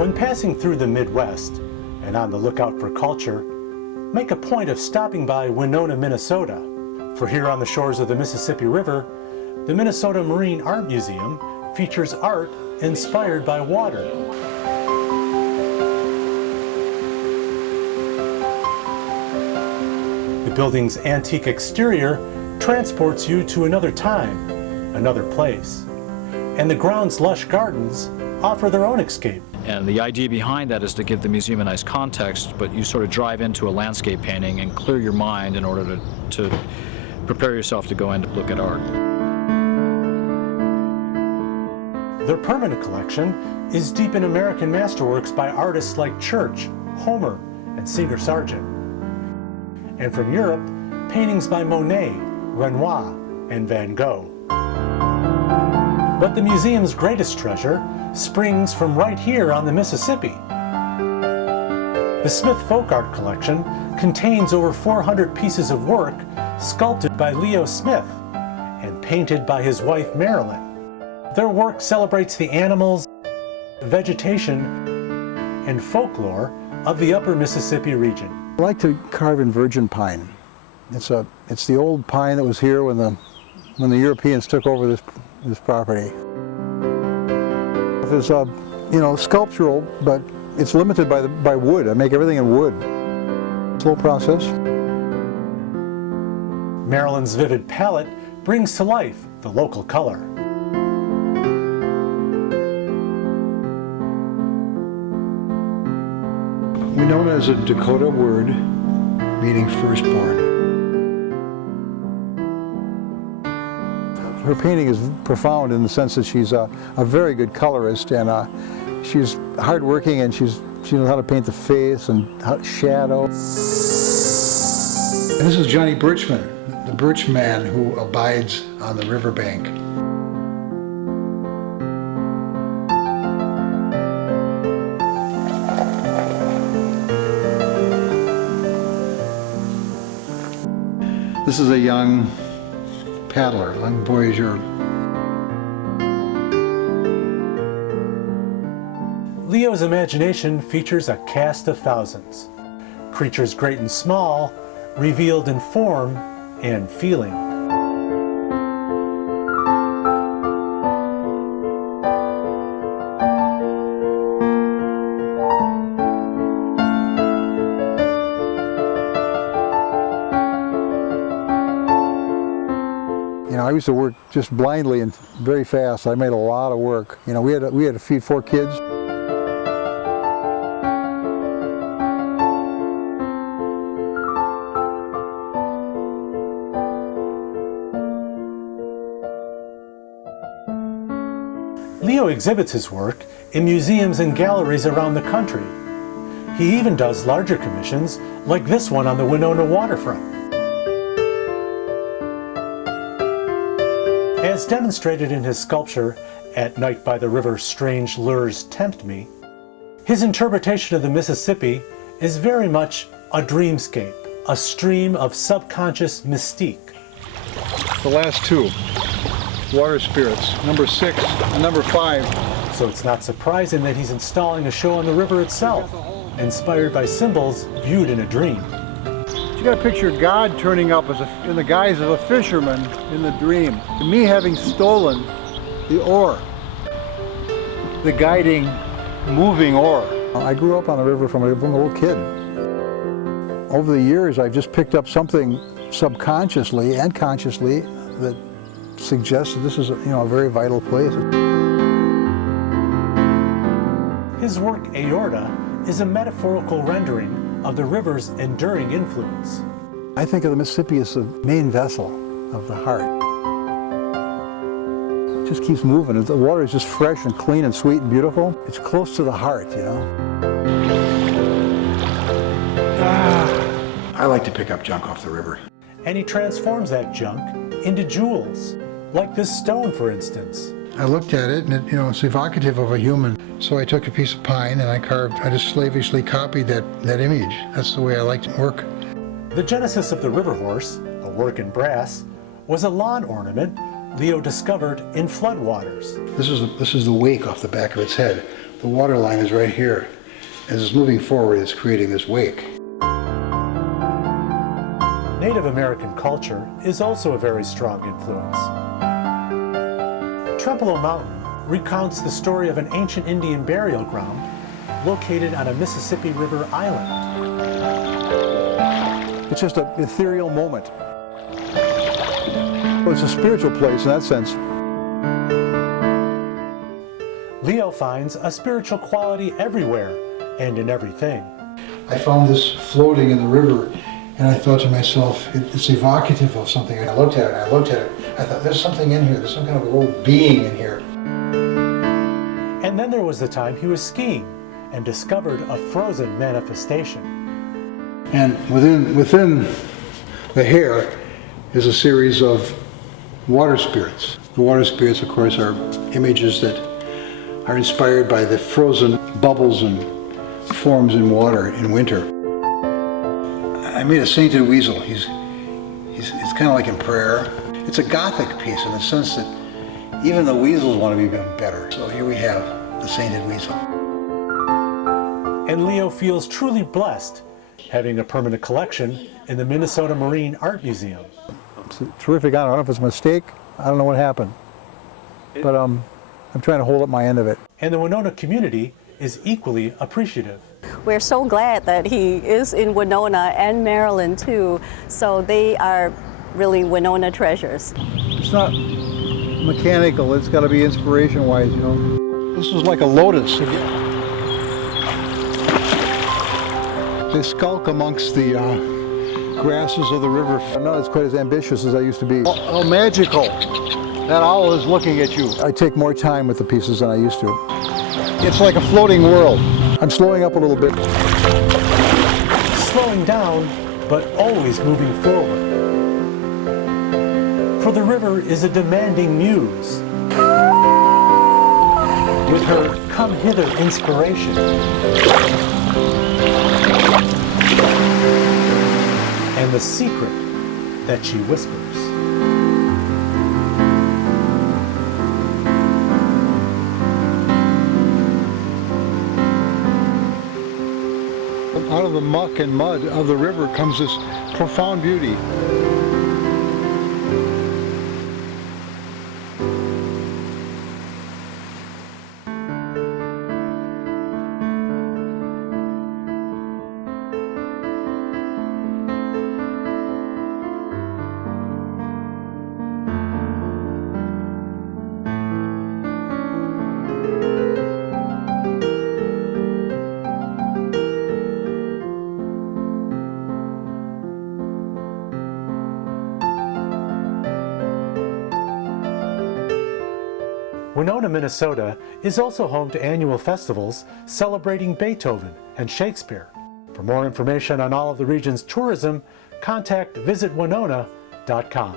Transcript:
When passing through the Midwest and on the lookout for culture, make a point of stopping by Winona, Minnesota. For here on the shores of the Mississippi River, the Minnesota Marine Art Museum features art inspired by water. The building's antique exterior transports you to another time, another place. And the ground's lush gardens offer their own escape. And the idea behind that is to give the museum a nice context, but you sort of drive into a landscape painting and clear your mind in order to prepare yourself to go in to look at art. Their permanent collection is deep in American masterworks by artists like Church, Homer, and Singer Sargent. And from Europe, paintings by Monet, Renoir, and Van Gogh. But the museum's greatest treasure springs from right here on the Mississippi. The Smith Folk Art Collection contains over 400 pieces of work sculpted by Leo Smith and painted by his wife Marilyn. Their work celebrates the animals, vegetation, and folklore of the upper Mississippi region. I like to carve in virgin pine. It's the old pine that was here when the Europeans took over this property. It's sculptural, but it's limited by wood. I make everything in wood. Slow process. Marilyn's vivid palette brings to life the local color. Winona is a Dakota word meaning firstborn. Her painting is profound in the sense that she's a very good colorist, and she's hardworking, and she knows how to paint the face and shadow. And this is Johnny Birchman, the birch man who abides on the riverbank. This is a young paddler, young voyageur. Leo's imagination features a cast of thousands. Creatures great and small, revealed in form and feeling. I used to work just blindly and very fast. I made a lot of work. We had to feed 4 kids. Leo exhibits his work in museums and galleries around the country. He even does larger commissions like this one on the Winona waterfront. As demonstrated in his sculpture, At Night by the River Strange Lures Tempt Me, his interpretation of the Mississippi is very much a dreamscape, a stream of subconscious mystique. The last 2, water spirits, number 6 and number 5. So it's not surprising that he's installing a show on the river itself, inspired by symbols viewed in a dream. You got to picture God turning up in the guise of a fisherman in the dream. Me having stolen the oar, the guiding, moving oar. I grew up on the river from a little kid. Over the years, I've just picked up something subconsciously and consciously that suggests that this is a very vital place. His work, Aorta, is a metaphorical rendering of the river's enduring influence. I think of the Mississippi as the main vessel of the heart. It just keeps moving. The water is just fresh and clean and sweet and beautiful. It's close to the heart, I like to pick up junk off the river. And he transforms that junk into jewels, like this stone, for instance. I looked at it, and it's evocative of a human. So I took a piece of pine and I just slavishly copied that image. That's the way I like to work. The genesis of the river horse, a work in brass, was a lawn ornament Leo discovered in floodwaters. This is the wake off the back of its head. The water line is right here. As it's moving forward, it's creating this wake. Native American culture is also a very strong influence. Trempealeau Mountain recounts the story of an ancient Indian burial ground located on a Mississippi River island. It's just an ethereal moment. Well, it's a spiritual place in that sense. Leo finds a spiritual quality everywhere and in everything. I found this floating in the river, and I thought to myself, it's evocative of something. And I looked at it, and I looked at it. I thought, there's something in here. There's some kind of little being in here. And then there was the time he was skiing and discovered a frozen manifestation. And within the hair is a series of water spirits. The water spirits, of course, are images that are inspired by the frozen bubbles and forms in water in winter. I made a sainted weasel. He's kind of like in prayer. It's a Gothic piece in the sense that even the weasels want to be better. So here we have the sainted weasel. And Leo feels truly blessed having a permanent collection in the Minnesota Marine Art Museum. It's a terrific honor. I don't know if it's a mistake. I don't know what happened. But I'm trying to hold up my end of it. And the Winona community is equally appreciative. We're so glad that he is in Winona and Maryland too, so they are really Winona treasures. It's not mechanical, it's got to be inspiration-wise, you know. This is like a lotus. They skulk amongst the grasses of the river. I'm not as quite as ambitious as I used to be. Oh, magical. That owl is looking at you. I take more time with the pieces than I used to. It's like a floating world. I'm slowing up a little bit. Slowing down, but always moving forward. For the river is a demanding muse. With her come hither inspiration. And the secret that she whispers. Out of the muck and mud of the river comes this profound beauty. Winona, Minnesota is also home to annual festivals celebrating Beethoven and Shakespeare. For more information on all of the region's tourism, contact visitwinona.com.